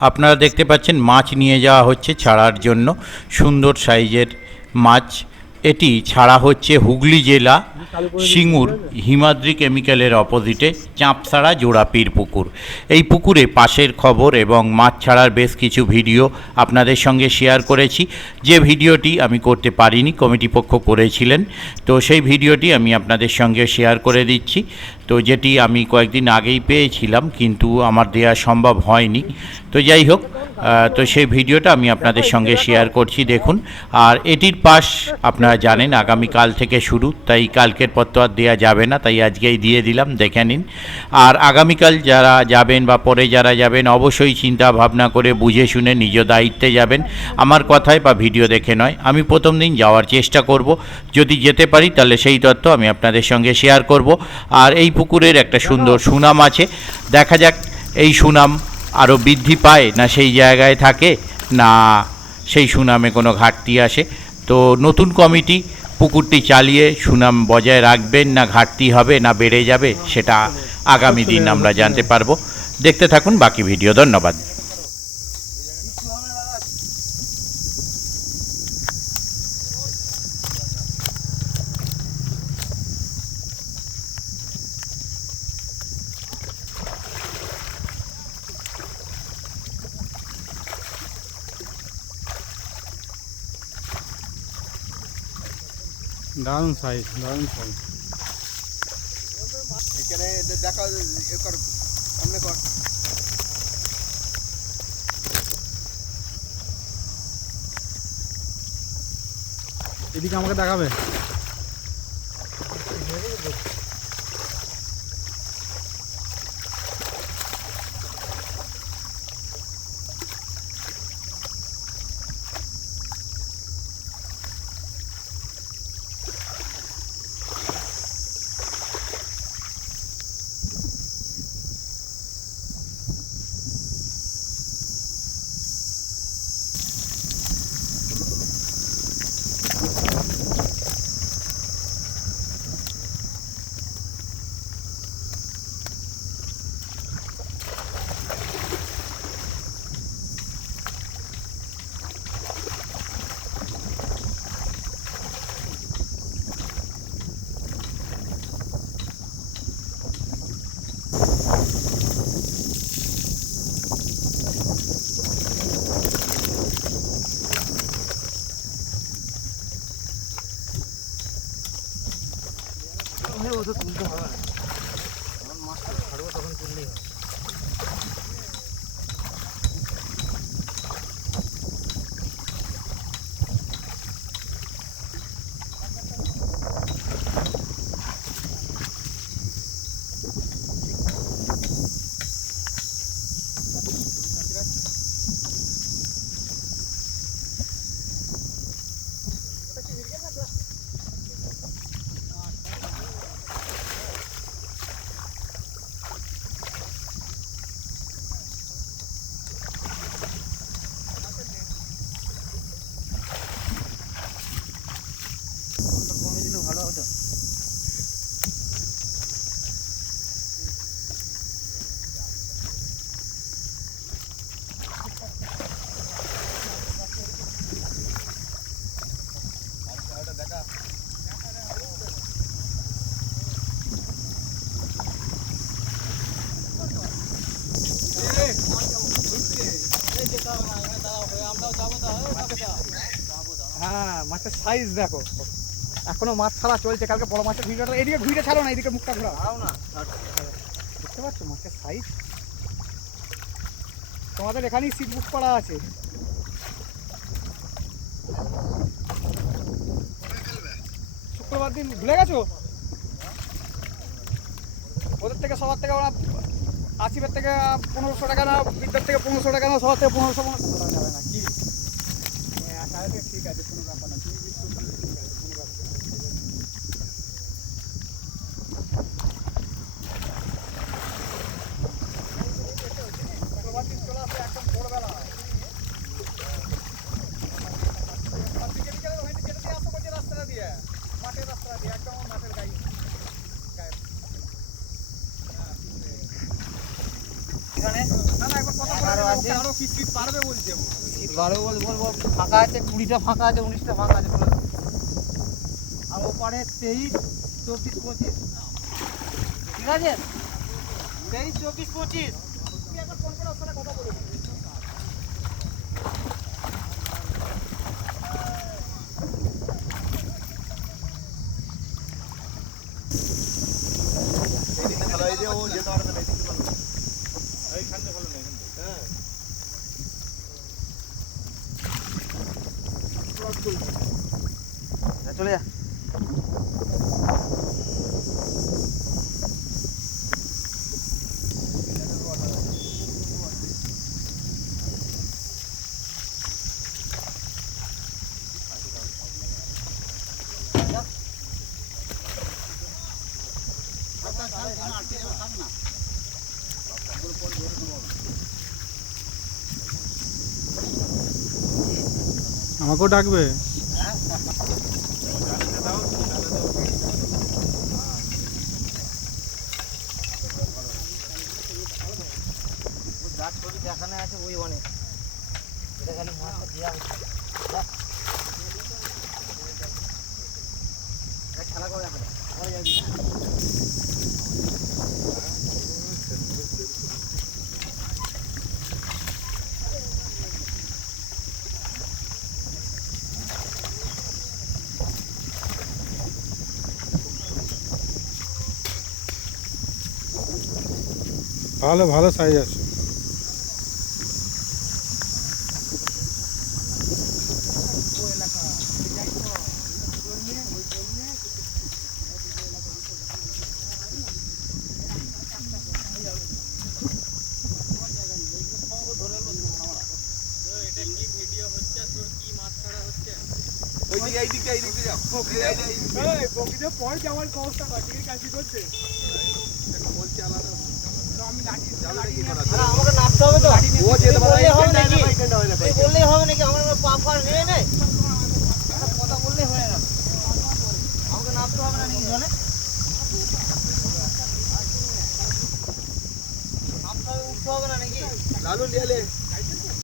আপনারা দেখতে পাচ্ছেন মাছ নিয়ে যাওয়া হচ্ছে ছাড়ার জন্য। সুন্দর সাইজের মাছ। এটি ছাড়া হচ্ছে হুগলি জেলা সিঙ্গুর হিমাদ্রি কেমিক্যালের অপোজিটে চাঁপছাড়া জোড়াপীর পুকুর। এই পুকুরে পাশের খবর এবং মাছ ছাড়ার বেশ কিছু ভিডিও আপনাদের সঙ্গে শেয়ার করেছি। যে ভিডিওটি আমি করতে পারিনি, কমিটি পক্ষ করেছিলেন, তো সেই ভিডিওটি আমি আপনাদের সঙ্গে শেয়ার করে দিচ্ছি। তো যেটি আমি কয়েকদিন আগেই পেয়েছিলাম, কিন্তু আমার দেওয়া সম্ভব হয়নি। তো যাই হোক, তো সেই ভিডিওটা আমি আপনাদের সঙ্গে শেয়ার করছি, দেখুন। আর এটির পাস আপনারা জানেন আগামীকাল থেকে শুরু, তাই কালকের পর তো আর দেওয়া যাবে না, তাই আজকেই দিয়ে দিলাম, দেখে নিন। আর আগামীকাল যারা যাবেন বা পরে যারা যাবেন, অবশ্যই চিন্তা ভাবনা করে বুঝে শুনে নিজ দায়িত্বে যাবেন, আমার কথায় বা ভিডিও দেখে নয়। আমি প্রথম দিন যাওয়ার চেষ্টা করব, যদি যেতে পারি তাহলে সেই তথ্য আমি আপনাদের সঙ্গে শেয়ার করব। আর এই পুকুরের একটা সুন্দর সুনাম আছে, দেখা যাক এই সুনাম আরও বৃদ্ধি পায় না সেই জায়গায় থাকে, না সেই সুনামে কোনো ঘাটতি আসে। তো নতুন কমিটি পুকুরটি চালিয়ে সুনাম বজায় রাখবেন, না ঘাটতি হবে, না বেড়ে যাবে, সেটা আগামী দিন আমরা জানতে পারবো। দেখতে থাকুন বাকি ভিডিও। ধন্যবাদ। দারুণ সাইজ, দারুণ সাইজ। এখানে দেখা কর সামনে কর। এদিকে আমাকে দেখাবে। তুলতে হবে না, যখন মাছটা ছাড়বো তখন তুললেই হবে। কমে দিলে ভালো হতো। হ্যাঁ, মাছের সাইজ দেখো, এখনো মাছ ছাড়া চলছে। কালকে বড় মাছের ভিডিওটা এদিকে ঘুরে ছাড়ো না, এদিকে মুখটা ঘোরাও না। দেখতে পাচ্ছ মাছের সাইজ? তোমাদের এখানেই সিট বুক করা আছে। শুক্রবার দিন ভুলে গেছো? ওদের থেকে সবার থেকে ওরা আসিফের থেকে 1500 টাকা না, বিদ্যার থেকে 1500 টাকা না, সবার থেকে 1500 টাকা যাবে না কি? তাহলে ঠিক আছে, কোনো ব্যাপার না। তুমি বিশ্বাস করলে ঠিক আছে, কোনো ব্যাপার না। শুক্রবার দিন চলে আসবে একদম ভোরবেলা। রাস্তাটা দিয়ে, মাঠের রাস্তাটা দিয়ে, একদম মাঠের গায়ে। এখানে না না, একবার কথা বলে সিট পারবে বলছে ও। সিট 12 বলবো ফাঁকা আছে, 20টা ফাঁকা আছে, 19টা ফাঁকা আছে বলে দাও। আর ওপারে 23, 24, 25, ঠিক আছে? 23, 24, 25। তুই একবার ফোন করে ওর সাথে কথা বলে নে। এইদিকে ভালো এই যে ও যেতে পারবে না এইদিকে ভালো। হ্যাঁ চলে যা। আমাকেও ডাকবে। যার ছবি দেখানো আছে ওই অনেক, এটা খালি মাছটা দেওয়া হচ্ছে। যা। খেলা করে এখন পরে যাবি। ভালো ভালো সাইজ আছে। ওইদিকে এইদিকে এইদিকে যাও বকিতে পর যাওয়ার ব্যবস্থা কর, ঠিক আছে করছে। বলছি আলাদা তো আমি লাঠি জালটা কি করা আরে আমাকে নামতে হবে তো। ও যেতে পারে বললেই হবে নাকি? এইখানটা হয় না তুই বললেই হবে নাকি? আমার পা ফা নিয়ে নেই, কথা বললেই হয়ে গেল। আমাকে নামতে হবে না নাকি জলে? নামতে হবে, উঠতে হবে না নাকি? লালু লিয়ে লে